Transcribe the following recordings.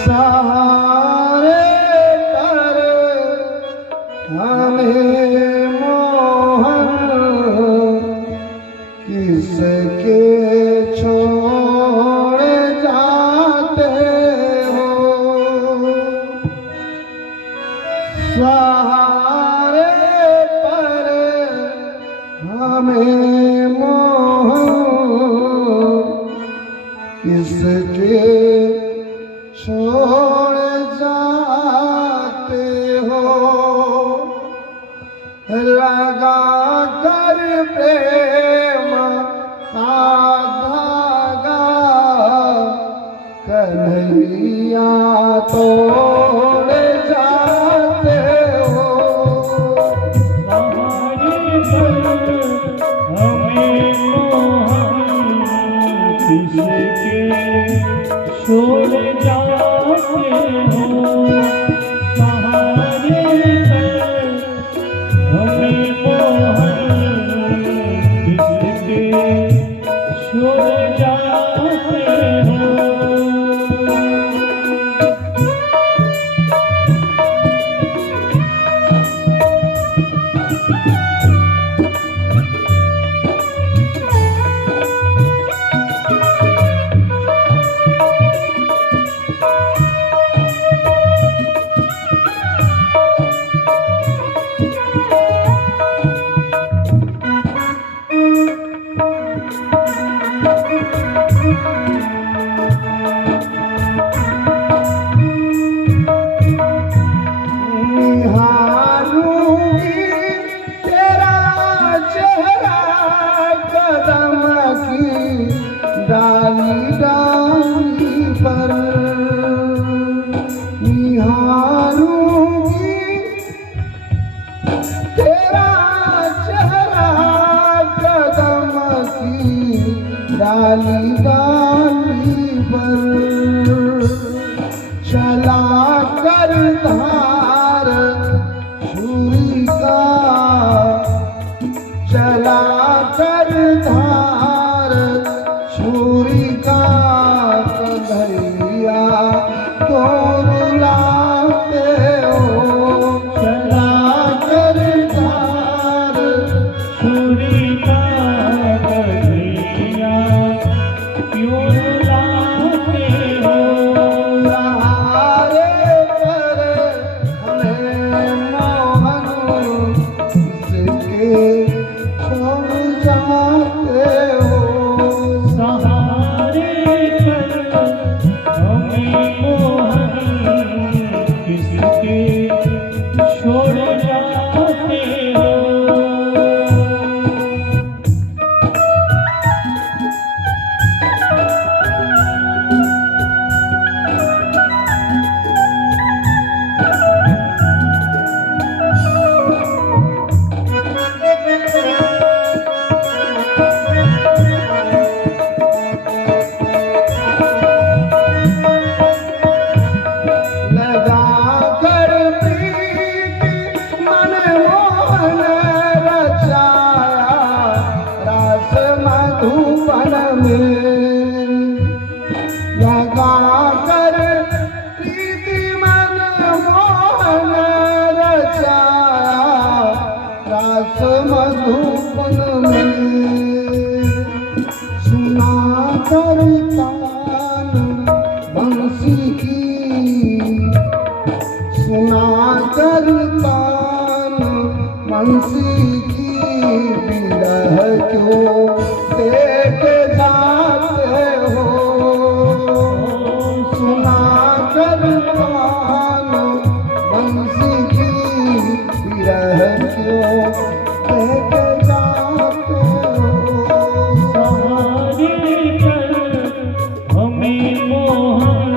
सहारे पर हमें मोहन किसके छोड़ जाते हो। सहारे पर हमें मोहन किसके छोड़ जाते हो। लगा कर प्रेम का धागा कन्हैया तोड़ जाते हो। सहारे पर हमें मोहन किसके छोड़ जाते हो। सहारे पर हमें मोहन किसके छोड़ जाते हो। निहारूंगी तेरा चेहरा कदम की डाली डाली पर। निहारूंगी तेरा चेहरा कदम की डाली डाली पर। चला कर धार छुरी का, चला कर धार छुरी का कन्हैया तो रुलाते हो। चला कर धार छुरी का कन्हैया क्यों रुलाते हो। सहारे पर हमें मोहन किसके छोड़ जाते हो। सहारे पर हमें मोहन किसके छोड़ जाते हो। लगा कर प्रीति मन मोहन रचाया रास मधुबन में। लगा कर प्रीति मन मोहन रचाया रास मधुबन में। सुना कर तान बंसी की, सुना कर तान बंसी की विरह क्यों देख जाते हो। सुना कर तान बंसी की विरह क्यों देख जाते हो। सहारे पर हमें मोहन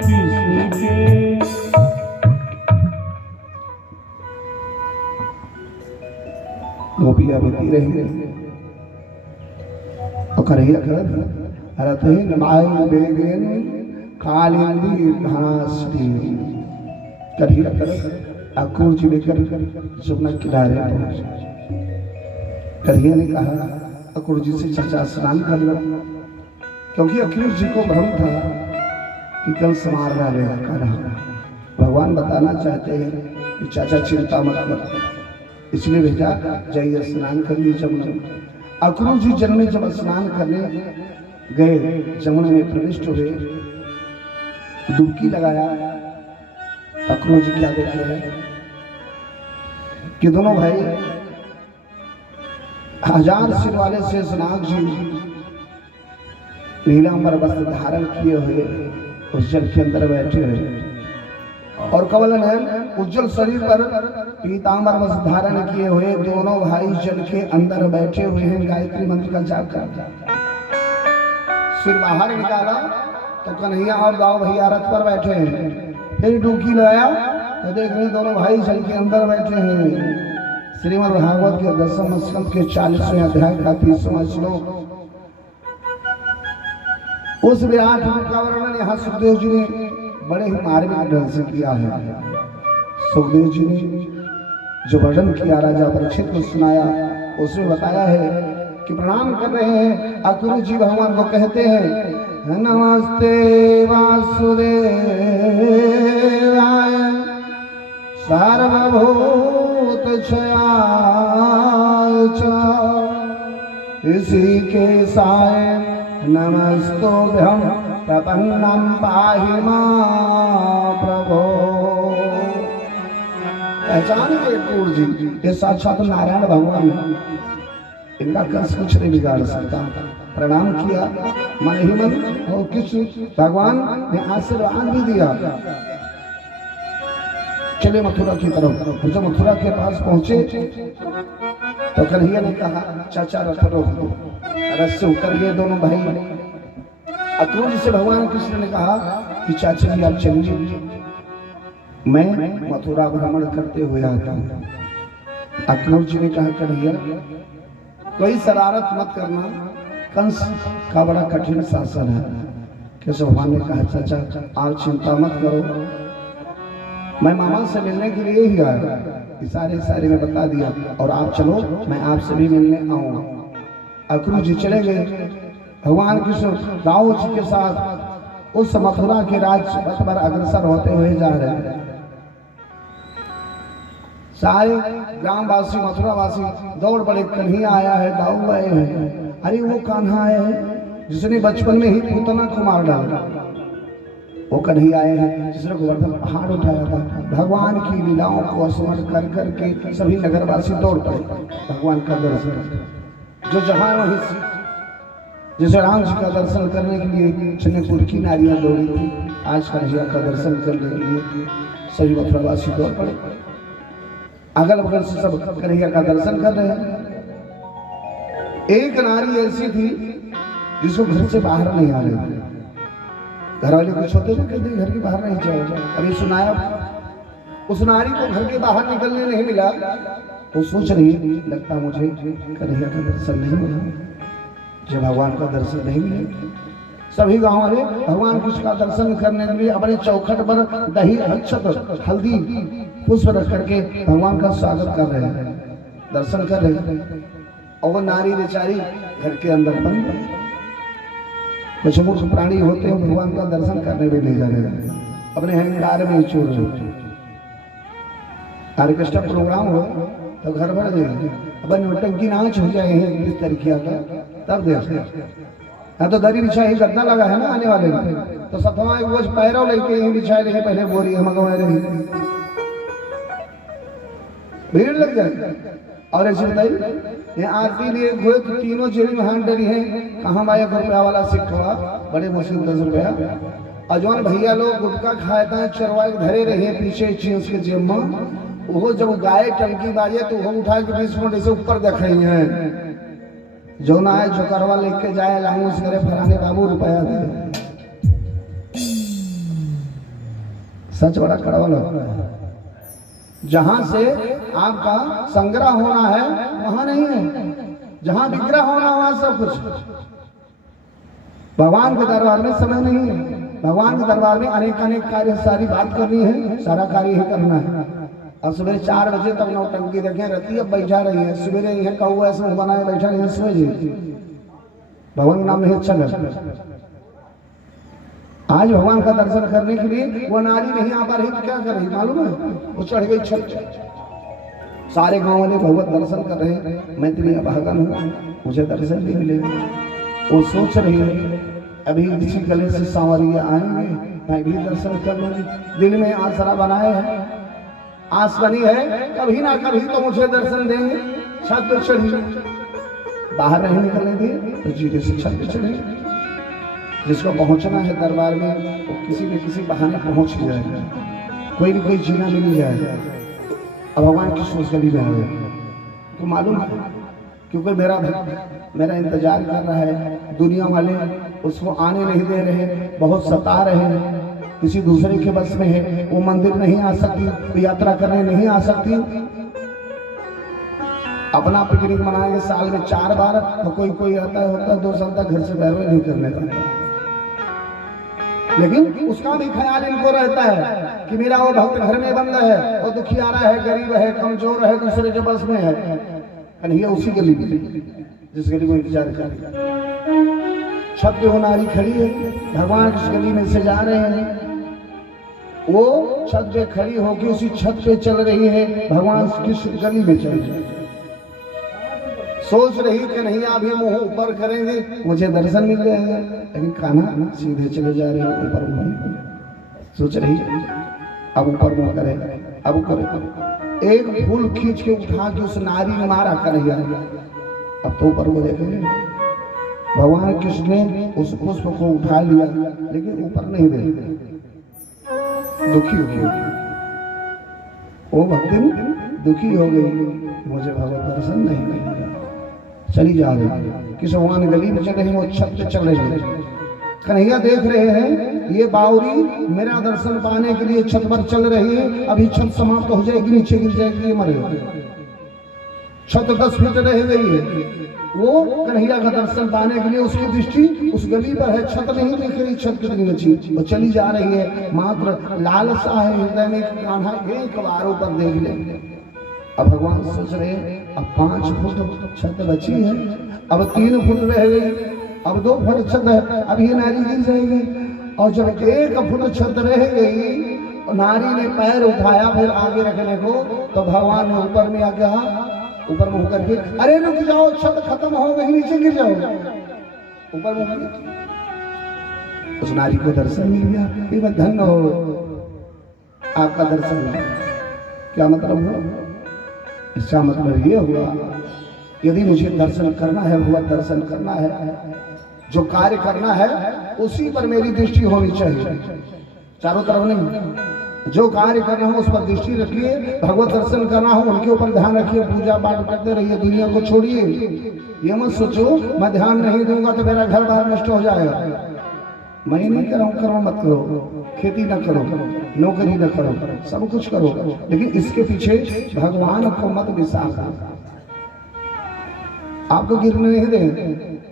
किसके गोपियाँ बीती रही कन्हैया कर रथे नमाय बेगेन कालिंदी घनास्ती। कन्हैया कर अकुर जी लेकर जमुना किनारे पहुंचे। कन्हैया ने कहा अकुर जी से चाचा स्नान कर लो। क्योंकि अखिलेश जी को भ्रम था कि कंस मार डालेगा कान्हा। भगवान बताना चाहते हैं कि चाचा चिंता मत करो, इसलिए भेजा जाइए स्नान कर लीजिए जमुना में। अक्रूर जी जल में जब स्नान करने गए, जमुना में प्रविष्ट हुए, डुबकी लगाया। अक्रूर जी क्या देख रहे हैं कि दोनों भाई 1000 सिर वाले शेषनाग जी नीलांबर वस्त्र धारण किए हुए उस जल के अंदर बैठे हुए और कमल नयन उज्जवल शरीर पर पीतांबर वस्त्र धारण किए हुए दोनों भाई जल के अंदर बैठे हुए हैं। गायत्री मंत्र का जाप कर सिर बाहर निकाला तो कन्हैया और दाऊ भैया रथ पर बैठे हैं। फिर डुबकी लगाया तो देख रहे दोनों भाई जल के अंदर बैठे हैं। श्रीमद् भागवत के 10वें स्कंद के 40वें अध्याय का 30वां श्लोक, उस विराट रूप का वर्णन यहाँ सुखदेव जी ने बड़े ही मार्मिक ढंग से किया है। सुखदेव जी ने जो वर्णन किया राजा परीक्षित को सुनाया, उसमें बताया है कि प्रणाम कर रहे हैं अक्रूर जी भगवान को कहते हैं नमस्ते वासुदेवाय सर्वभूत क्षयाय च इसी के साय नमस्तोभ्यं प्रपन्नं पाहि मां प्रभो। पहचान के अक्रूर जी ये साक्षात नारायण भगवान है, इनका कंस कुछ नहीं बिगाड़ सकता। प्रणाम किया मन ही मन और किस भगवान ने आशीर्वाद भी दिया। चले मथुरा की तरफ। जब मथुरा के पास पहुंचे तो कन्हैया ने कहा चाचा रथ रोको। रथ से उतर गए दोनों भाई। अक्रूर जी से भगवान कृष्ण ने कहा कि चाचा जी आप चलिए, मैं मथुरा भ्रमण करते हुए आता हूँ। अक्रूर जी ने कहा कन्हैया कोई शरारत मत करना, कंस का बड़ा कठिन शासन है। कृष्ण भगवान ने कहा चाचा आप चिंता मत करो, मैं मामा से मिलने के लिए ही आया, इशारे में बता दिया और आप चलो मैं आपसे भी मिलने आऊंगा। अक्रूर जी चले गए। भगवान कृष्ण दाऊ जी के साथ उस मथुरा के राजपथ पर अग्रसर होते हुए जा रहे हैं। सारे ग्रामवासी मथुरावासी दौड़ पड़े, कन्हैया आया है, दाऊ आए हैं। अरे वो कान्हा आए हैं जिसने बचपन में ही पूतना को मार डाला, वो कन्हैया आए हैं जिसने गोवर्धन पहाड़ उठाया था। भगवान की लीलाओं को स्मरण कर करके सभी नगरवासी दौड़ पड़े भगवान का दर्शन। जो जहां वहीं जैसे राम जी का दर्शन करने के लिए चंद्रपुर की नारियां दौड़ी थी, आज कन्हैया का दर्शन करने के लिए सभी मथुरावासी दौड़ पड़े। अगल बगल से सब कन्हैया का दर्शन कर रहे हैं। एक नारी ऐसी थी जिसको घर से बाहर नहीं आ रही थी। घर वाले कुछ होते ना कहते घर के बाहर नहीं जाएगा। अभी सुनाया उस नारी को घर के बाहर निकलने नहीं मिला तो सोच रही लगता मुझे कन्हैया का दर्शन नहीं मिला, जब भगवान का दर्शन नहीं मिले। सभी गांव वाले भगवान कृष्ण का दर्शन करने के लिए अपने चौखट पर दही अक्षत हल्दी पुष्प रख करके भगवान का स्वागत कर रहे हैं, दर्शन कर रहे हैं। और वो नारी बेचारी घर के अंदर बंद। कुछ मूर्ख प्राणी होते हैं भगवान का दर्शन करने भी नहीं जाने देते, अपने अहंकार में चोर होते। ऑर्केस्ट्रा प्रोग्राम हो तो घर भर देंगे, अपन नौटंकी नाच हो जाए इस तरीके का, तब देखते। हाँ तो दरी बिछा ही गद्दा लगा है ना आने वाले में, तो सतवा एक बोझ पैरों लेके यही बिछाए लेके पहले बोरी हम गवाए रही, भीड़ लग जाए। और ऐसे बताइए ये आरती लिए हुए तो तीनों जेब में हाथ डरी है, कहाँ माया 1 रुपया वाला सिक्का बड़े मुश्किल 10 रुपया। और जवान भैया लोग गुटखा खाए था चरवाए धरे रहे पीछे जींस के जेब में, वो जब गाय टंकी बाजे तो वो उठा के 20 मिनट ऐसे ऊपर देखे हैं। जो ना है जो करवा लेके जाए लाऊंस करे फलाने बाबू रुपया दे। सच बड़ा कड़वा लगता है। जहां से आपका संग्रह होना है वहां नहीं है, जहां विग्रह होना वहां सब कुछ। भगवान के दरबार में समय नहीं है, भगवान के दरबार में अनेक कार्य, सारी बात करनी है, सारा कार्य ही करना है। अब सुबह 4 बजे तक नौटंकी देखें रहती है, बैठा रही है। सवेरे यहाँ कौआ ऐसे बनाए बैठा रही है, भगवान का नाम नहीं अच्छा लगता। आज भगवान का दर्शन करने के लिए वो नारी नहीं आ पा रही तो क्या कर रही मालूम है? वो चढ़ गई छत पे। सारे गांव वाले भगवत दर्शन कर रहे हैं, मैं तेरी अभागन हूँ, मुझे दर्शन नहीं मिलेगा। वो सोच रही है अभी किसी गले से सांवरिया आएंगे, मैं भी दर्शन कर लूंगी। दिल में आसरा बनाए है, आस बनी है, कभी ना कभी तो मुझे दर्शन देंगे। छत पे चढ़ी, बाहर नहीं निकलने दिए तो जीते से छत पे चढ़े। जिसको पहुंचना है दरबार में वो किसी न किसी बहाने पहुंच ही जाएगा, कोई न कोई जीना मिल ही जाएगा। अब भगवान की सोच गली में आए तो मालूम है क्योंकि मेरा इंतजार कर रहा है, दुनिया वाले उसको आने नहीं दे रहे, बहुत सता रहे हैं, किसी दूसरे के बस में है, वो मंदिर नहीं आ सकती, वो यात्रा करने नहीं आ सकती। अपना पिकनिक मनाएंगे साल में 4 बार, तो कोई आता है होता है 2 साल तक घर से बैरवे नहीं करने देता, लेकिन उसका भी ख्याल इनको रहता है कि मेरा वो भक्त घर में बंद है, वो दुखियारा है, गरीब है, कमजोर है, दूसरे के बस में है। कन्हैया उसी गली में जिस गली में इंतजार कर रही है। छत पे वो नारी खड़ी है, भगवान किस गली में से जा रहे हैं, वो छत पे खड़ी होकर उसी छत पे चल रही है, भगवान किस गली में चल रहे हैं। सोच रही कन्हैया भी मुंह ऊपर करेंगे मुझे दर्शन मिल जाएगा, लेकिन कान्हा सीधे चले जा रहे हैं ऊपर मुंह। सोच रही अब ऊपर मुंह करे, अब करे, एक फूल खींच के उठा के उस नारी ने मारा कन्हैया। अब तो ऊपर को देखेंगे भगवान कृष्ण ने उस पुष्प को उठा लिया, लेकिन ऊपर नहीं दे, दुखी हो गई वो भक्ति दुखी हो गई, मुझे भगवत दर्शन नहीं मिलेगा, चली जा रही। किस भगवान गली में चल रही, वो छत पे चल रही है। कन्हैया देख रहे हैं ये बावरी मेरा दर्शन पाने के लिए छत पर चल रही है, अभी छत समाप्त हो जाएगी, नीचे गिर जाएगी, मरेगा। छत 10 फीट रह गई है, वो कन्हैया का दर्शन पाने के लिए उसकी दृष्टि उस गली पर है, छत नहीं दिख रही, छत कितनी बची, वो चली जा रही है। मात्र लालसा है हृदय में, कान्हा एक बार ऊपर देख ले। अब भगवान सोच रहे अब 5 फुट छत बची है, अब 3 फुट रह गई, अब 2 फुट छत है, अब ये नारी गिर जाएगी। और जब 1 फुट छत रह गई, नारी ने पैर उठाया फिर आगे रखने को, तो भगवान ने ऊपर में आके ऊपर मुंह करके, अरे रुक जाओ, छत खत्म हो गई, नीचे गिर जाओ। ऊपर मुंह करके उस नारी को दर्शन मिल गया, ये मैं धन्य हो आपका दर्शन मिला। क्या मतलब हुआ? इसका मतलब ये हुआ यदि मुझे दर्शन करना है, भगवत दर्शन करना है, जो कार्य करना है उसी पर मेरी दृष्टि होनी चाहिए, चारों तरफ नहीं। जो कार्य करना हो उस पर दृष्टि रखिए, भगवत दर्शन करना हो उनके ऊपर ध्यान रखिए, पूजा पाठ करते रहिए, दुनिया को छोड़िए। ये मत सोचो मैं ध्यान नहीं दूंगा तो मेरा घर बार नष्ट हो जाएगा। मैं नहीं कर रहा हूँ, करो मत करो, खेती न करो, नौकरी न करो, सब कुछ करो, लेकिन इसके पीछे भगवान को मत विसार। आपको गिरने नहीं देंगे,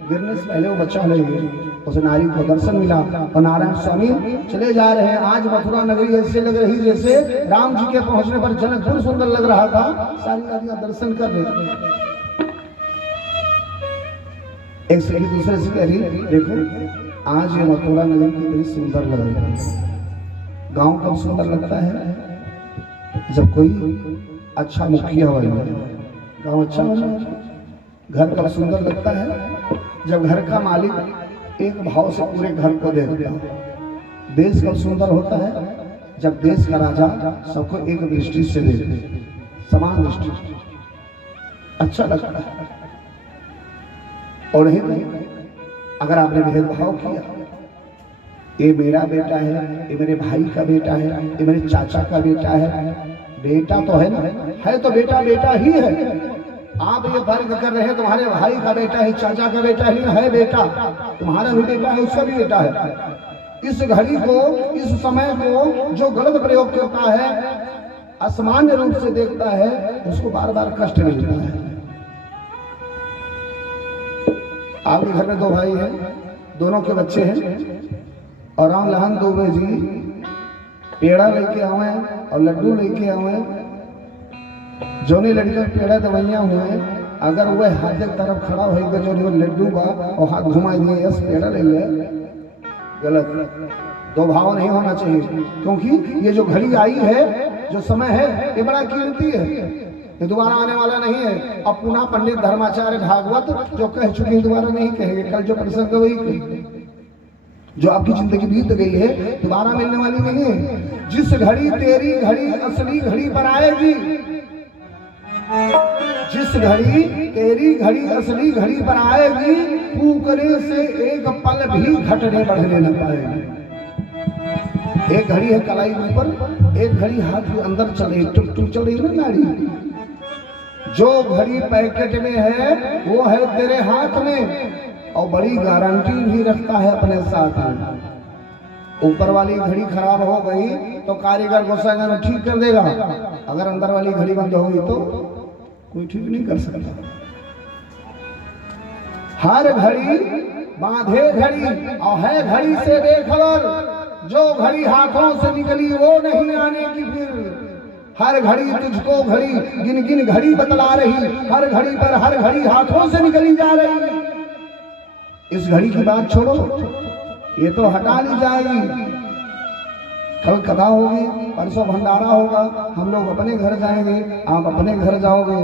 गिरने से पहले वो बच्चा लेंगे। उस नारी को दर्शन मिला और नारायण स्वामी चले जा रहे हैं। आज मथुरा नगरी ऐसे लग रही जैसे राम जी के पहुंचने पर जनकपुर सुंदर लग रहा था, सारी नदियां दर्शन कर रही। एक से दूसरे से कह रही देखो आज ये मथुरा नगर कितनी सुंदर लग रही है। गांव कब सुंदर लगता है? जब कोई अच्छा मुखिया हो, गांव अच्छा हो जाए। घर कब सुंदर लगता है? जब घर का मालिक एक भाव से पूरे घर को देखता है। देश कब सुंदर होता है? जब देश का राजा सबको एक दृष्टि से देखे, समान दृष्टि, अच्छा लगता है। और नहीं अगर आपने भेदभाव किया, ये मेरा बेटा है, ये मेरे भाई का बेटा है, ये मेरे चाचा का बेटा है, बेटा तो है ना, है तो बेटा बेटा ही है। आप ये फर्क कर रहे हैं तुम्हारे भाई का बेटा है, चाचा का बेटा ही है, बेटा तुम्हारा भी बेटा है, उसका भी बेटा है। इस घड़ी को, इस समय को जो गलत प्रयोग करता है, असामान्य रूप से देखता है, उसको बार बार कष्ट मिलता है। आपके घर में 2 भाई हैं, दोनों के बच्चे हैं, और राम लहन दुबे जी पेड़ा लेके आवे और लड्डू लेके आवे। जोने लड़के पेड़ा दवाइयाँ हुए अगर वह हाथ की तरफ खड़ा होगा जो लड्डू बा और हाथ घुमा दिए यस पेड़ा ले ले, गलत। दो भाव नहीं होना चाहिए, क्योंकि ये जो घड़ी आई है, जो समय है, ये बड़ा कीमती है, ये दोबारा आने वाला नहीं है। अब पुनः पंडित धर्माचार्य भागवत जो कह चुके हैं दोबारा नहीं कहेंगे। कल जो प्रसंग वही कहेंगे, जो आपकी जिंदगी बीत गई है दोबारा मिलने वाली नहीं है। जिस घड़ी तेरी घड़ी असली घड़ी पर आएगी, जिस घड़ी तेरी घड़ी असली घड़ी पर आएगी, फूकने से एक पल भी घटने बढ़ने न पाएगी। एक घड़ी है कलाई ऊपर, एक घड़ी हाथ के अंदर चले, टुक टुक चल रही ना नाड़ी। जो घड़ी पैकेट में है वो है तेरे हाथ में, और बड़ी गारंटी भी रखता है अपने साथ में। ऊपर वाली घड़ी खराब हो गई तो कारीगर गुस्सा में ठीक कर देगा, अगर अंदर वाली घड़ी बंद हो गई तो कोई ठीक नहीं कर सकता। हर घड़ी बांधे घड़ी और है घड़ी से बेखबर, जो घड़ी हाथों से निकली वो नहीं आने की फिर। हर घड़ी तुझको घड़ी गिन गिन घड़ी बतला रही, हर घड़ी पर हर घड़ी हाथों से निकली जा रही। इस घड़ी की बात छोड़ो, ये तो हटा ली जाएगी। कल कथा होगी, परसों भंडारा होगा, हम लोग अपने घर जाएंगे, आप अपने घर जाओगे।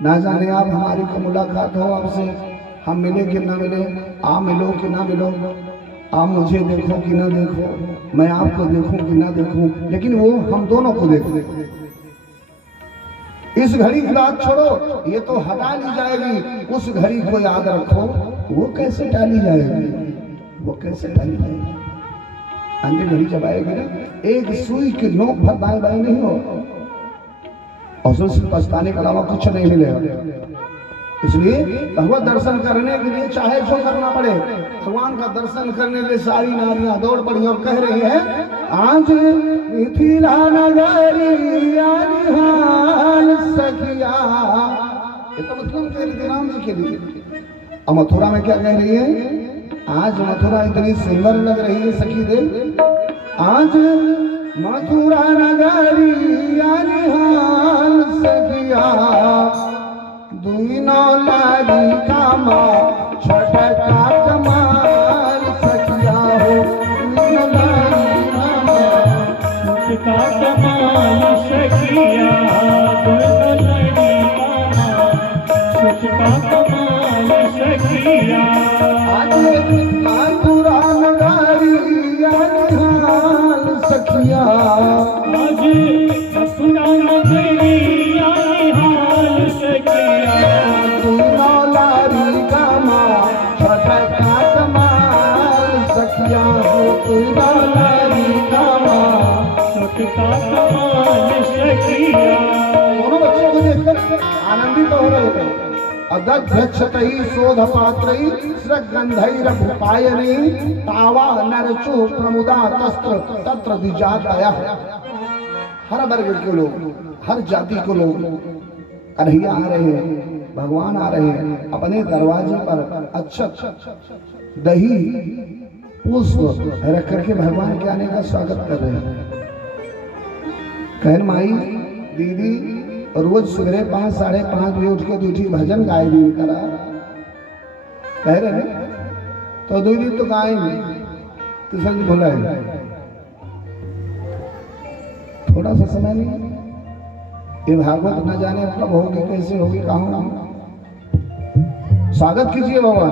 ना जाने आप हमारी को मुलाकात हो आपसे, हम मिले कि ना मिले, आप मिलो कि ना मिलो, आप मुझे देखो कि ना देखो, मैं आपको देखूं कि ना देखूं, लेकिन वो हम दोनों को देखो। इस घड़ी की बात छोड़ो, ये तो हटा ली जाएगी। उस घड़ी को याद रखो, वो कैसे टाली जाएगी, वो कैसे टाली जाएगी। अंतिम घड़ी जब आएगी ना, एक सुई की नोक भर दाएं बाएं नहीं हो, और उसमें पछताने के अलावा कुछ नहीं मिलेगा। इसलिए भगवत दर्शन करने के लिए चाहे जो करना पड़े, भगवान का दर्शन करने के लिए सारी नारियां दौड़ पड़ी और कह रही हैं, आज मिथिला नगरिया निहाल सखिया। ये तो मतलब कह रही थी राम जी के लिए। और मथुरा में क्या कह रही है, आज मथुरा इतनी सुंदर लग रही है सखी देव, आज मथुरा नगरिया निहाल सखिया। दुइनो लाली कामा छटका कमाल सखिया हो, दुइनो लाली कामा छटका कमाल सखिया, दुइनो लाली कामा छटका कमाल सखिया। आज मथुरा नगरिया निहाल सखिया, आज मथुरा नगरिया निहाल सखिया। दुइनो लाली कामा छटका कमाल सखिया हो, दुइनो लाली कामा छटका कमाल सखिया। दोनों बच्चों को देखकर आनंदित हो रहे थे। अदध्यक्षतैः शोधपात्रैः स्रग्गन्धैरभुपायनैः तावा नरचु प्रमुदा तस्त्र तत्र द्विजातयः। हर वर्ग के लोग, हर जाति के लोग कन्हैया आ रहे हैं, भगवान आ रहे हैं, अपने दरवाजे पर अक्षत दही पुष्प रख करके भगवान के आने का स्वागत कर रहे हैं। कहन माई दीदी रोज सवेरे 5 साढ़े 5 बजे उठ के दूठी भजन गाय दी करा, कह रहे तो 2 दिन तो गाएंगे, तीसरा दिन भूला है। थोड़ा सा समय नहीं, ये भागवत न जाने कब होगी, कैसे होगी, कहाँ स्वागत कीजिए भगवान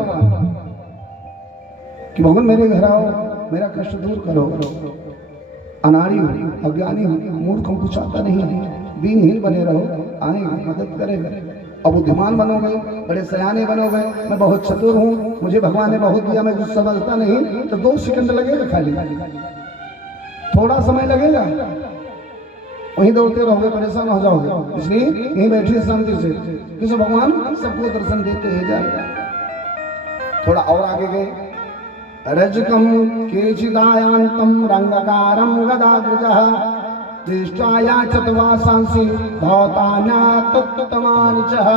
कि भगवान मेरे घर आओ, मेरा कष्ट दूर करो। अनाड़ी हो, अज्ञानी हो, मूर्ख हो, कुछ आता नहीं है, दीनहीन बने रहो, आएंगे मदद करेगा। और बुद्धिमान बनोगे, बड़े सयाने बनोगे, मैं बहुत चतुर हूँ, मुझे भगवान ने बहुत दिया, मैं कुछ समझता नहीं, तो 2 सेकंड लगेगा, खाली थोड़ा समय लगेगा, वहीं दौड़ते रहोगे, परेशान हो जाओगे। इसलिए यहीं बैठिए शांति से, किसी भगवान सबको दर्शन देते ही जाएगा। थोड़ा और आगे गए, रजकम केचिदायांतम रंगकारम गदाग्रजः दृष्टाया चतवासांसि भवतानातुत्तमानिचः।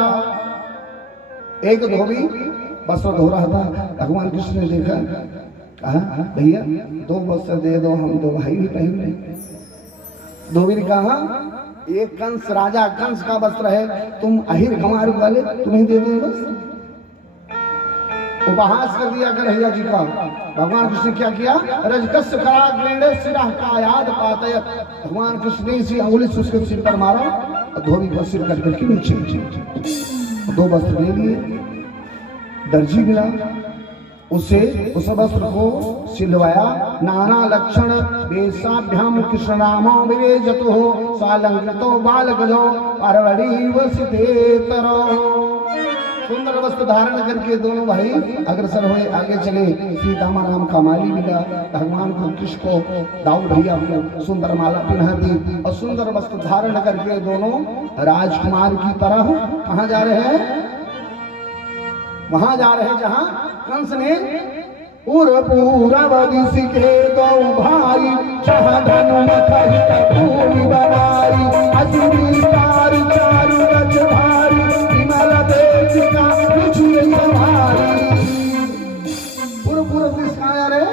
एक धोबी वस्त्र धो रहा था, भगवान कृष्ण ने देखा, कहा भैया 2 वस्त्र दे दो, हम 2 भाई भी पहन लें। धोबी ने कहा ये कंस राजा कंस का वस्त्र है, तुम अहिर गंवार वाले तुम्हें दे दें वस्त्र। उपहास कर दिया कन्हैया जी का। भगवान कृष्ण ने क्या किया, रजकस्य कराग्रेण सिरः कायाद पातयत, भगवान कृष्ण ने इसी अंगुली से उसके सिर पर मारा और धोबी पर सिर कर करके नीचे दो वस्त्र ले लिए। दर्जी मिला, उसे उस वस्त्र को सिलवाया। नाना लक्षण वेशाभ्याम कृष्ण नामो विवेजतो सालंकृतो बालगजो अरवड़ी वसितेतरो। सुंदर वस्त्र धारण करके दोनों भाई अग्रसर हुए, आगे चले। सीतामा नाम का माली मिला, भगवान को कृष्ण को दाऊद भैया को सुंदर माला पहना दी और सुंदर वस्त्र धारण करके दोनों राजकुमार की तरह कहाँ जा रहे हैं, वहां जा रहे हैं जहां कंस ने पूरा के दो भाई जहां धनुमत भूमि बनाई अजूरी चारु चारु रजधारी विमल देश का पूरा देश कहाँ जा रहे,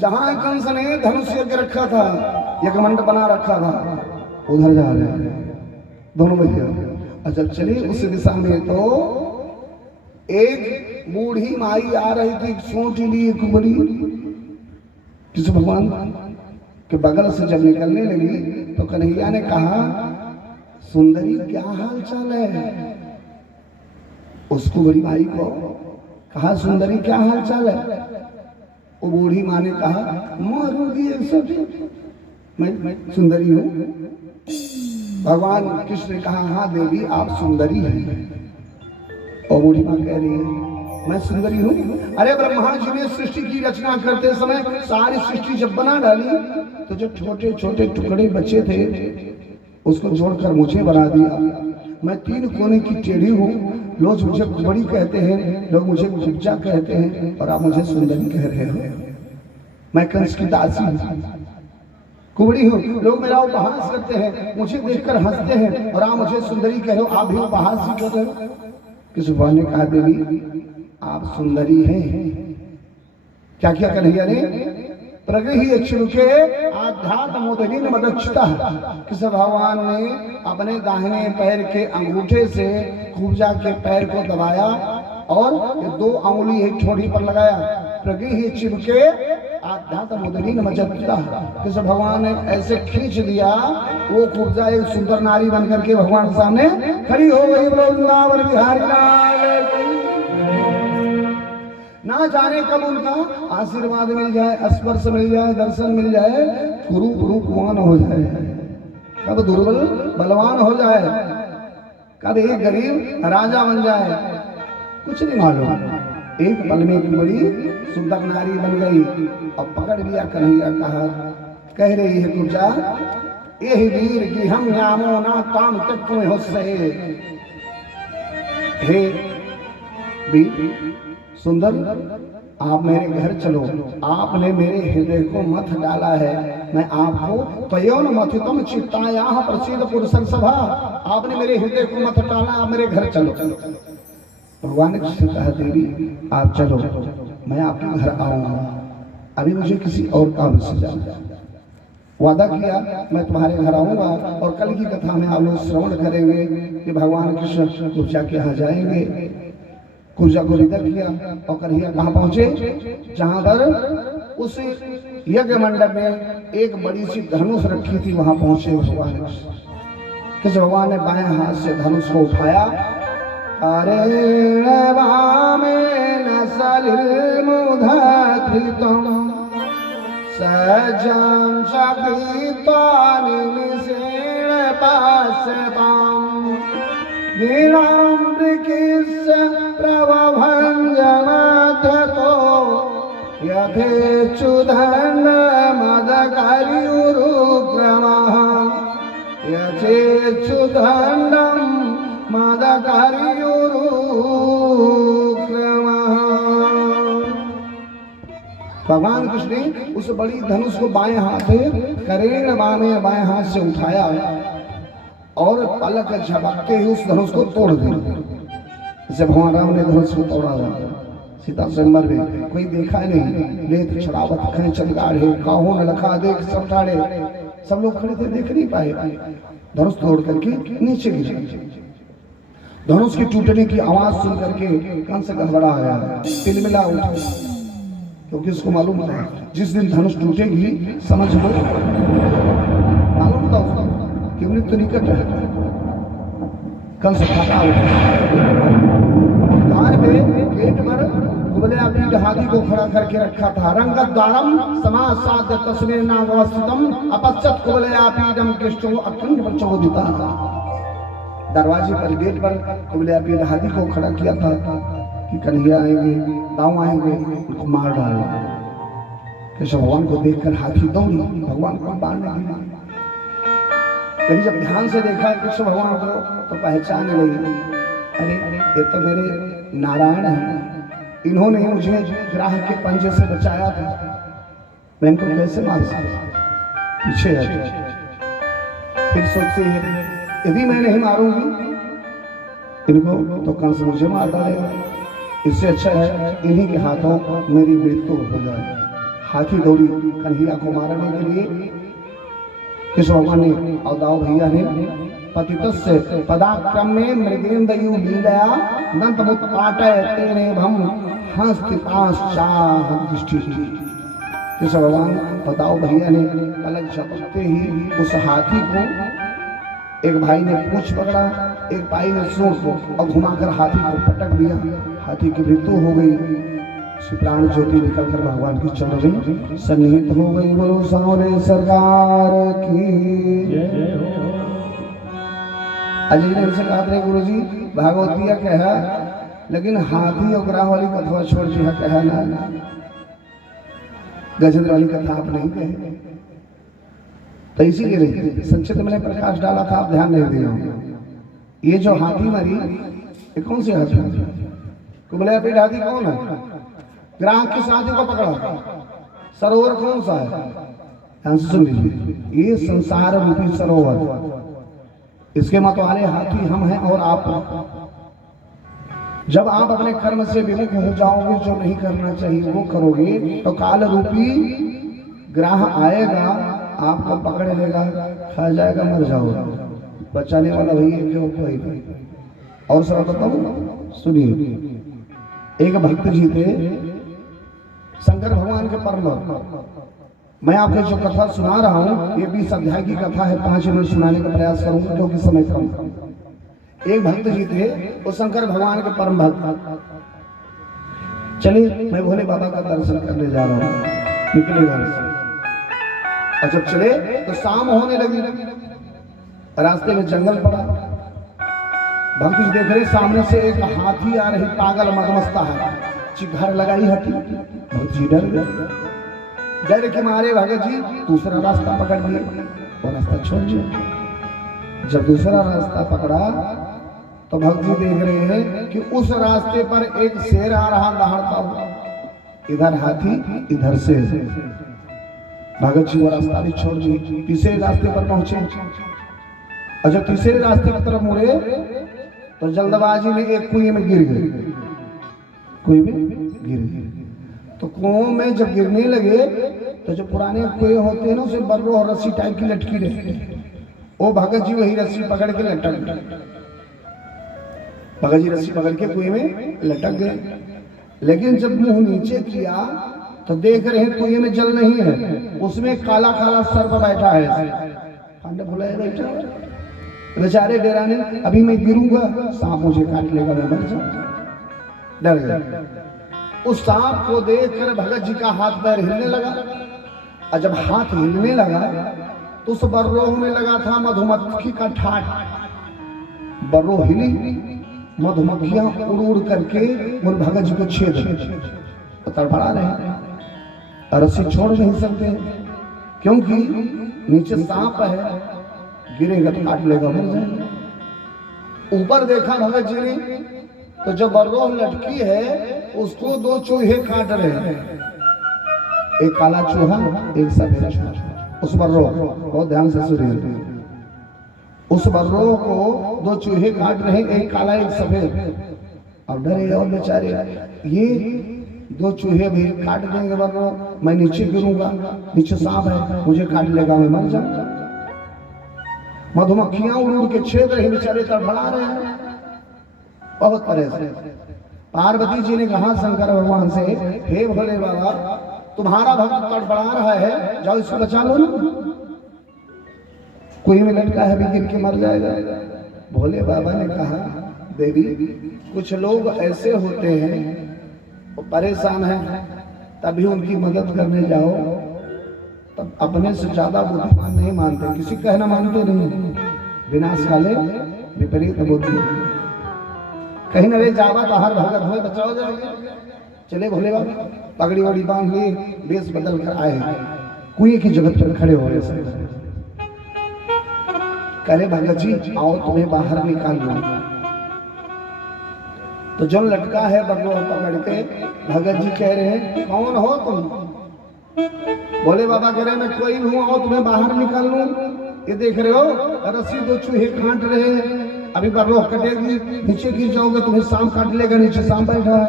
जहां कंस ने धनुष यज्ञ रखा था, यज्ञ मंडप बना रखा था, उधर जा रहे हैं दोनों भैया। और जब चले उस दिशा में तो एक बूढ़ी माई आ रही थी, सोटी ली एक बड़ी, किसी भगवान के बगल से जब निकलने लगी तो कन्हैया ने कहा, सुंदरी क्या हाल चाल है। उसको बड़ी माई को कहा, सुंदरी क्या हाल चाल है। वो बूढ़ी माँ ने कहा, मारूंगी मैं सुंदरी हूँ। भगवान कृष्ण ने कहा, हाँ देवी आप सुंदरी हैं। और बूढ़ी माँ कह रही है, मैं सुंदरी हूँ। अरे ब्रह्मा जी ने सृष्टि की रचना करते समय सारी सृष्टि जब बना डाली तो जो छोटे छोटे टुकड़े बचे थे उसको जोड़कर मुझे बना दिया। मैं तीन कोने की टेढ़ी हूँ, लोग मुझे कुबड़ी कहते हैं, लोग मुझे कुब्जा कहते हैं और आप मुझे सुंदरी कह रहे हो। मैं कंस की दासी हूँ, कुबड़ी हूँ, लोग मेरा उपहास करते हैं, मुझे देखकर हंसते हैं और आप मुझे सुंदरी कह रहे हो, आप भी उपहास ही कर रहे हो। किस भगवान ने कहा, देवी आप सुंदरी हैं। क्या किया कन्हैया ने, प्रगृह्य चिरुके आध्यात्म मोदनीन मदच्छता। किस भगवान ने अपने दाहिने पैर के अंगूठे से खूबजा के पैर को दबाया और दो अंगुली एक ठोड़ी पर लगाया। प्रगृह्य चिरुके आध्यात्म मोदनीन मदच्छता। किस भगवान ने ऐसे खींच दिया, वो खूबजा एक सुंदर नारी बनकर के भगवान के सामने खड़ी हो गई। वृंदावन बिहारी लाल की। ना जाने कब उनका आशीर्वाद मिल जाए, स्पर्श मिल जाए, दर्शन मिल जाए, कुरूप रूपवान हो जाए, कब दुर्बल बलवान हो जाए, कब एक गरीब राजा बन जाए, कुछ नहीं मालूम। एक पल में एक बड़ी सुंदर नारी बन गई और पकड़ लिया कन्हैया का हाथ। कह रही है कुब्जा, यही वीर की हम नामो ना काम तक तुम्हें हो सहे। हे वीर सुंदर, आप मेरे घर चलो, आपने मेरे हृदय को मथ डाला है, मैं आपको तयोन मथितम चित्तायाः प्रसीद पुरुषर सभा। आपने मेरे हृदय को मथ डाला, आप मेरे घर चलो। भगवान ने कहा, देवी आप चलो, मैं आपके घर आऊंगा, अभी मुझे किसी और काम से जाना। वादा किया मैं तुम्हारे घर आऊंगा और कल की कथा में आप लोग श्रवण करेंगे कि भगवान कृष्ण कुब्जा के यहाँ जाएंगे। कुब्जा को विदा किया और कन्हैया कहाँ पहुंचे, जहां पर उस यज्ञ मंडप में एक बड़ी सी धनुष रखी थी, वहां पहुंचे भगवान। किस भगवान ने बाएं हाथ से धनुष को उठाया। अरे सजन शक्तानि निषेण पाशताम् वीणामृकिस्य प्रभभञ्जनाथतो यथेच्छुदण्ड मदकर्युरुक्रमः यथेच्छुदण्डं मदकर्युरुक्रमः। भगवान कृष्ण ने उस बड़ी धनुष को बाएं हाथ से करेण बाएं हाथ से उठाया और पलक झपकते ही उस धनुष को तोड़ दिया। जैसे भगवान राम ने धनुष को तोड़ा था, सीता स्वयंवर में कोई देखा नहीं, लेत छड़ावत खेचत गाढ़े काहू न लखा देख सब ठाड़े, सब लोग खड़े थे देख नहीं पाए। धनुष तोड़ करके नीचे गिरा। धनुष की टूटने की आवाज सुन करके कंस गड़बड़ा आया, तिलमिला उठा, क्योंकि उसको मालूम था जिस दिन धनुष टूटेगी समझ लो मालूम था उसको कि मृत्यु निकट है। कंस खाता उठा, द्वार में गेट पर कुबले अपनी हाथी को खड़ा करके रखा था। रंगत द्वारम समासाद्य तस्में नागवस्थितम अपश्यत कुबले आपीडम कृष्णो अखंड प्रचोदिता। दरवाजे पर गेट पर कुबले अपनी हाथी को खड़ा किया था कि कन्हैया आएंगे, दाऊ आएंगे, उनको मार डालना। कृष्ण भगवान को देखकर हाथी दौड़ी भगवान को मारने के लिए। लेकिन जब ध्यान से देखा कृष्ण भगवान को तो पहचान गई, अरे ये तो मेरे नारायण हैं, इन्होंने मुझे ग्राह के पंजे से बचाया था, मैं इनको कैसे मार सकता। पीछे है, फिर सोचते हैं यदि मैं नहीं मारूंगी इनको तो कंस मुझे मार डालेगा, इससे अच्छा है इन्हीं के हाथों मेरी मृत्यु हो जाए। हाथी दौड़ी कन्हैया को मारने के लिए। कृष्ण भगवान ने और दाऊ भैया ने पतितस्य पदाक्रम में मृगेन्द्रयु लीलया दंतमुत्पाटय तेने भम हस्तिपाश्चाह दृष्टि। कृष्ण भगवान और दाऊ भैया ने पलक झपकते ही उस हाथी को, एक भाई ने पूंछ पकड़ा, एक भाई ने सूंड को, और घुमाकर हाथी को पटक दिया। हाथी की मृत्यु हो गई। प्राण ज्योति निकलकर भगवान की चरण में सन्निहित हो गई। बोलो सावरे सरकार की। अजय ने उनसे कहा था गुरु जी भागवतिया कहा, लेकिन हाथी और ग्राह वाली कथा छोड़ दिया, कहा ना गजेंद्र वाली कथा आप नहीं कहे, तो इसीलिए नहीं संक्षिप्त मैंने प्रकाश डाला था, आप ध्यान नहीं दिए। ये जो हाथी मरी ये कौन सी हाथी? कुबले पेट हाथी कौन है? ग्राहक की हाथी को पकड़ा। सरोवर कौन सा है? सुन लीजिए, ये संसार रूपी सरोवर, इसके मत वाले हाथी हम हैं और आप। जब आप अपने कर्म से विमुख हो जाओगे, जो नहीं करना चाहिए वो करोगे, तो काल रूपी ग्राह आएगा, आपको पकड़ लेगा, खा जाएगा, मर जाओगे। बचाने वाला भैया क्यों कोई नहीं। और सब बताऊं, सुनिए। एक भक्त जी थे, शंकर भगवान के परम भक्त। मैं आपको जो कथा सुना रहा हूँ ये 20 अध्याय की कथा है, 5 मिनट सुनाने का प्रयास करूंगा क्योंकि समय कम। एक भक्त जी थे, वो शंकर भगवान के परम भक्त। चलिए मैं भोले बाबा का दर्शन करने जा रहा हूँ, निकले घर से। और जब चले तो शाम होने लगी, रास्ते में जंगल पड़ा। भक्त जी देख रहे सामने से एक हाथी आ रही, पागल मदमस्ता है, चिघार लगाई हाथी। भक्त जी डर गए, डर के मारे भगत जी दूसरा रास्ता पकड़ लिए और रास्ता छोड़ दिया। जब दूसरा रास्ता पकड़ा तो भक्त जी देख रहे हैं कि उस रास्ते पर एक शेर आ रहा दहाड़ता हुआ, इधर हाथी इधर शेर। भगत जी वो रास्ता भी छोड़ दी, तीसरे रास्ते पर पहुंचे। और जब तीसरे रास्ते की तरफ मुड़े तो जल्दबाजी में एक कुएं में गिर गए। कुएं में गिर गए तो कुओं में जब गिरने लगे तो जो पुराने कुएं होते हैं ना, उसे बर्रो और रस्सी टाइप की लटकी रहती है। वो भगत जी वही रस्सी पकड़ के लटक गए। भगत जी रस्सी पकड़ के कुएं में लटक गए। लेकिन जब मुंह नीचे किया तो देख रहे हैं कुएं में जल नहीं है, उसमें काला काला सर्प बैठा है। पांडव बोला बैठा है बेचारे डराने, अभी मैं गिरूंगा सांप मुझे काट लेगा, मैं मर जाऊंगा। डर गए। उस सांप को देखकर भगत जी का हाथ पैर हिलने लगा। और जब हाथ हिलने लगा तो उस बर्रोह में लगा था मधुमक्खी का ठाट। बर्रोह हिली, मधुमक्खियां उड़ उड़ करके उन भगत जी को छेद तो तड़फड़ा रहे, रस्सी छोड़ नहीं सकते क्योंकि नीचे सांप है, गिरेगा तो काट लेगा, मर जाएगा। ऊपर देखा भगत जी ने तो जो बर्रोह लटकी है उसको 2 चूहे काट रहे हैं, एक काला चूहा एक सफेद चूहा। उस बर्रोह, बहुत ध्यान से सुनिए, उस बर्रोह को 2 चूहे काट रहे हैं, एक काला एक सफेद। अब डरे और बेचारे, ये 2 चूहे भी काट देंगे बर्रोह, मैं नीचे गिरूंगा, नीचे सांप है मुझे काट लेगा, मैं मर जाऊंगा। मधुमक्खियां उड़ उड़ के छेद रही, बेचारे तड़फड़ा रहे हैं बहुत परेशान। पार्वती जी ने कहा शंकर भगवान से, हे भोले बाबा, तुम्हारा भक्त तड़फड़ा रहा है, जाओ इसको बचा लो ना, कोई में लटका है भी गिर के मर जाएगा। भोले बाबा ने कहा, देवी कुछ लोग ऐसे होते हैं वो परेशान हैं, तभी उनकी मदद करने जाओ तब अपने से ज्यादा बुद्धिमान नहीं मानते, किसी कहना मानते नहीं, विनाश काले विपरीत बुद्धि, कहीं न रहे जावा तो हर भगत हो बचाओ जाएगा। चले भोले बाबा पगड़ी वड़ी बांध लिए, वेश बदल कर आए, कुएं की जगह पर खड़े हो रहे। करे भगत जी आओ तुम्हें बाहर निकाल लो। तो जो लटका है बगलों पकड़ के, भगत जी कह रहे हैं कौन हो तुम? भोले बाबा कह रहे मैं कोई हूँ, आओ तुम्हें बाहर निकाल लूं। ये देख रहे हो रस्सी दो चूहे काट रहे हैं, अभी बरलोह कटेगी, नीचे गिर जाओगे, तुम्हें सांप काट लेगा, नीचे सांप बैठा है,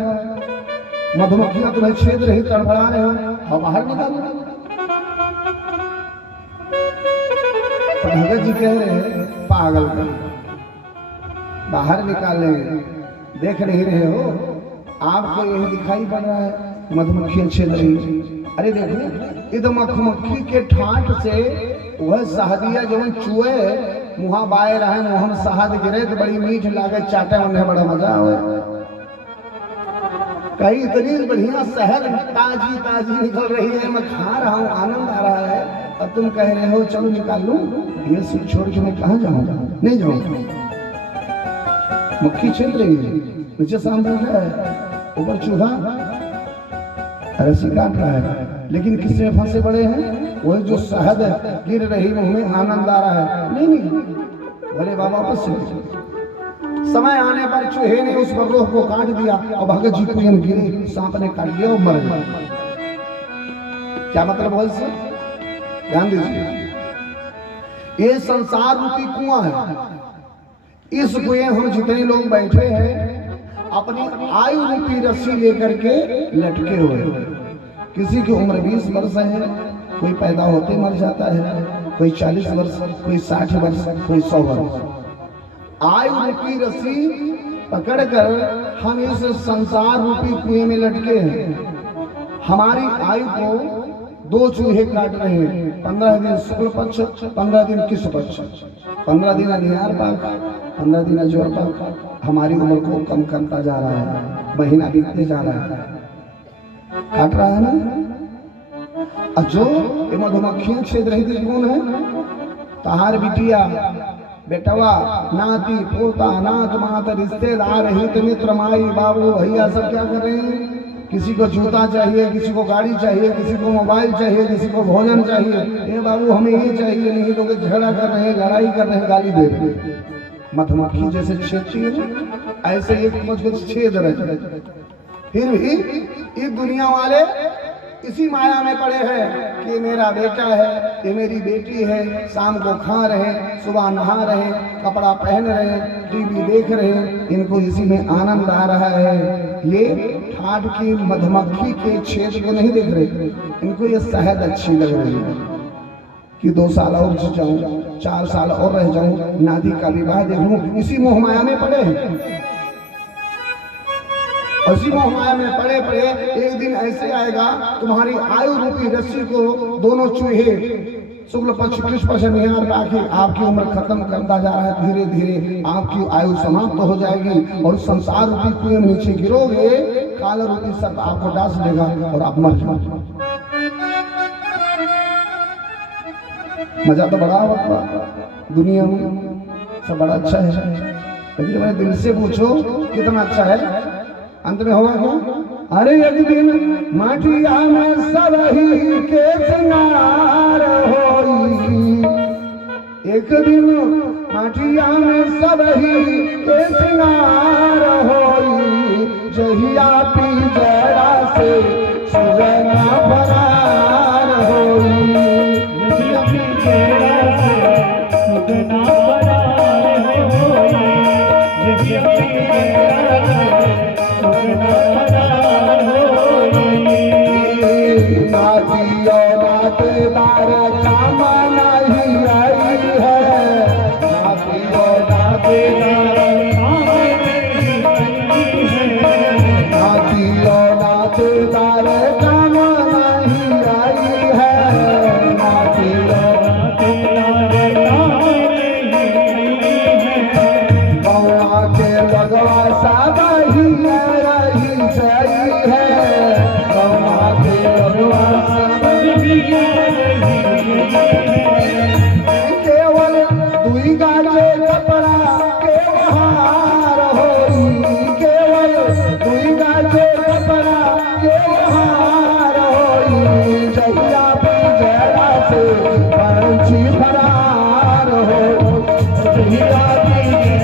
मधुमक्खियां तुम्हें छेद रही, तड़फड़ा रहे हो, और बाहर निकालो। तो भगत जी कह रहे हैं पागल का बाहर निकाले, देख नहीं रहे हो, आपको यही दिखाई पड़ रहा है मधुमक्खियां छेद रही। अरे देखो इधर मधुमक्खी के ठाट से वह शहदिया जवन चुए मुहा बाए रहे, मुहम शहद गिरे तो बड़ी मीठ लागे, चाटे उन्हें बड़ा मजा आवे। कई इतनी बढ़िया शहद ताजी ताजी निकल रही है, मैं खा रहा हूँ, आनंद आ रहा है, और तुम कह रहे हो चलो निकाल लूं। ये सब छोड़ के मैं कहाँ जाऊंगा? नहीं जाऊंगा। मक्खी छेद रही है, नीचे सांप बैठा है, ऊपर चूहा रस्सी काट रहा है, लेकिन किससे फंसे पड़े हैं? वही जो शहद गिर रही मुंह में, आनंद आ रहा है। नहीं नहीं, भोले बाबा वापस समय आने पर चूहे ने उस बरलोह को काट दिया और भगत जी कुएं में गिरे, सांप ने काट दिया और मर गए। क्या मतलब है इससे? ध्यान दीजिए, ये संसार रूपी कुआं है, इस कुएं हम जितने लोग बैठे हैं अपनी आयु रूपी रस्सी लेकर के लटके हुए। किसी की उम्र 20 वर्ष है, कोई पैदा होते मर जाता है, कोई 40 वर्ष, कोई 60 वर्ष, कोई 100 वर्ष। आयु रूपी रस्सी पकड़कर हम इस संसार रूपी कुएं में लटके हैं। हमारी आयु को 2 चूहे काट रहे हैं, 15 दिन शुक्ल पक्ष, 15 दिन कृष्ण पक्ष, 15 दिन अनिहार पाक, 15 दिन अजोर पाक। हमारी उम्र को कम करता जा रहा है, महीना बीतते जा रहा है, काट रहा है ना। और जो ये मधुमक्खियां छेद रही थी कौन है? तहार बिटिया, बेटवा, नाती, पोता, नात, माता, रिश्तेदार, हित मित्र, माई, बाबू, भैया सब क्या कर रहे हैं? किसी को जूता चाहिए, किसी को गाड़ी चाहिए, किसी को मोबाइल चाहिए, किसी को भोजन चाहिए। ये बाबू हमें ये चाहिए, नहीं तो झगड़ा कर रहे हैं, लड़ाई कर रहे हैं, गाली दे रहे हैं। मधुमक्खी जैसे छेदती है ऐसे एक कुछ छेद रहे, फिर भी ये दुनिया वाले इसी माया में पड़े हैं कि ये मेरा बेटा है, ये मेरी बेटी है, शाम को खा रहे, सुबह नहा रहे, कपड़ा पहन रहे, टीवी देख रहे, इनको इसी में आनंद आ रहा है। ये ठाठ की मधुमक्खी के छेद को नहीं देख रहे, इनको ये शहद अच्छी लग रही है कि 2 साल और जी जाऊं, 4 साल और रह जाऊं, नादी का विवाह देख लूं, इसी मोह माया में पड़े हैं। उसी मोह माया में पड़े पड़े एक दिन ऐसे आएगा तुम्हारी आयु रूपी रस्सी को दोनों चूहे शुक्ल पक्ष कृष्ण पक्ष निहार पाके आपकी उम्र खत्म करता जा रहा है। धीरे धीरे आपकी आयु समाप्त हो जाएगी और संसार रूपी कुएं में नीचे गिरोगे, काल रूपी सर्प आपको डांस लेगा और आप मर जाओगे। मजा तो बड़ा होगा दुनिया में, सब बड़ा अच्छा है, लेकिन मेरे दिल से पूछो कितना अच्छा है, अंत में होगा क्या? अरे एक दिन माटिया में सबही के सिंगार होई, एक दिन माटिया में सबही के सिंगार होई, जहिया पी जरा से सुजना फरार होई, जहिया पी जरा से सुजना फरार होई, जहिया पी जरा से सुजना फरार होई। नातियों नातेदार काम नहीं आई है, नातेदार काम नहीं आई है, नातेदार काम नहीं आई है, गौआ के लगवा साबही रही सही है, गौआ के लगवा साबही केवल दुई गाजे कपड़ा के बहार होई, केवल दुई गाजे कपड़ा के बहार होई, जहिया पे जरा से पंछी फरार हो, जहिया भी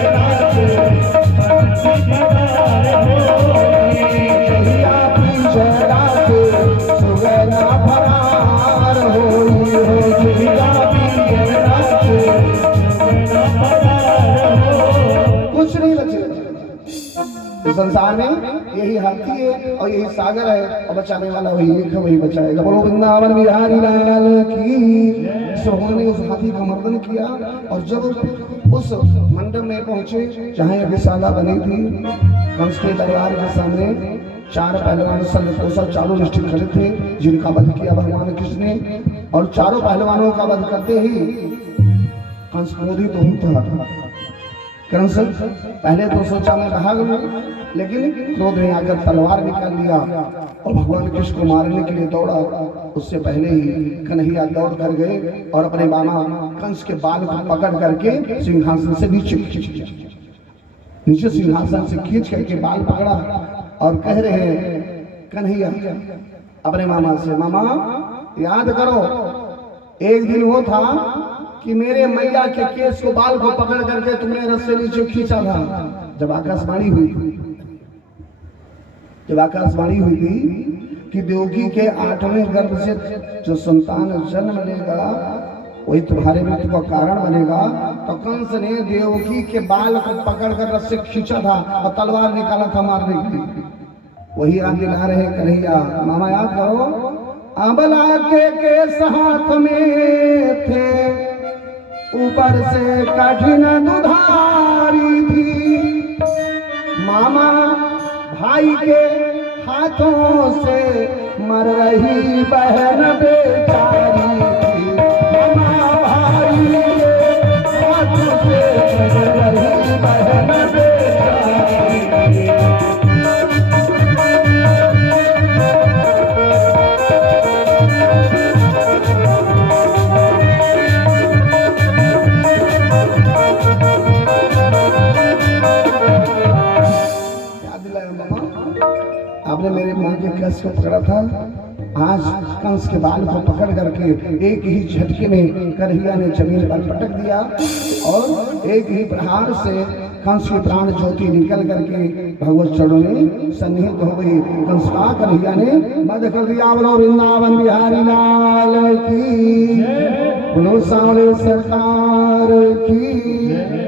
रात पंछी फरार होई, जहिया पे जरा से सुगना फरार होई हो, जहिया भी रात सुगना फरार होई। कुछ नहीं बचेगा इस संसार में। यही हाथी है और यही सागर है और बचाने वाला वही एक है, वही बचाएगा। बोलो वृंदावन बिहारी लाल की। इस भगवान ने उस हाथी का मर्दन किया और जब उस मंडप में पहुंचे जहाँ यज्ञशाला बनी थी, कंस के दरबार के सामने चार पहलवान सर्वपोषण चारों दृष्टि खड़े थे, जिनका वध किया भगवान कृष्ण ने। और चारों पहलवानों का वध करते ही कंस क्रोधित होता। कंस पहले तो सोचा मैं भाग लूं, लेकिन क्रोध में आकर तलवार निकाल लिया और भगवान कृष्ण को मारने के लिए दौड़ा। उससे पहले ही कन्हैया दौड़ कर गए और अपने मामा कंस के बाल को पकड़ करके सिंहासन से नीचे खींच लिया। नीचे सिंहासन से खींच करके बाल पकड़ा और कह रहे हैं कन्हैया अपने मामा से, मामा याद करो एक दिन वो था कि मेरे मैया के केस को बाल को पकड़ करके तुमने रस से नीचे खींचा था। जब आकाशवाणी हुई थी कि देवकी के 8वें गर्भ से जो संतान जन्म लेगा वही तुम्हारे मृत्यु का कारण बनेगा, तो कंस ने देवकी के बाल को पकड़ कर रस से खींचा था और तलवार निकाला था मारने के लिए। वही याद दिला रहे कन्हैया। मामा याद करो, अबला के केस हाथ में थे, ऊपर से कठिन दुधारी थी, मामा भाई के हाथों से मर रही बहन बेचारी थी, मामा भाई के हाथों से मर रही बहन बेचारी थी। आपने मेरे माँ के केस को पकड़ा था, आज कंस के बाल को पकड़ करके एक ही झटके में कन्हैया ने जमीन पर पटक दिया और एक ही प्रहार से कंस की प्राण ज्योति निकल करके भगवत चरणों में सन्निहित हो गई। कंस का कन्हैया ने वध कर दिया। बोलो वृंदावन बिहारी लाल की, बोलो सांवरे सरकार की।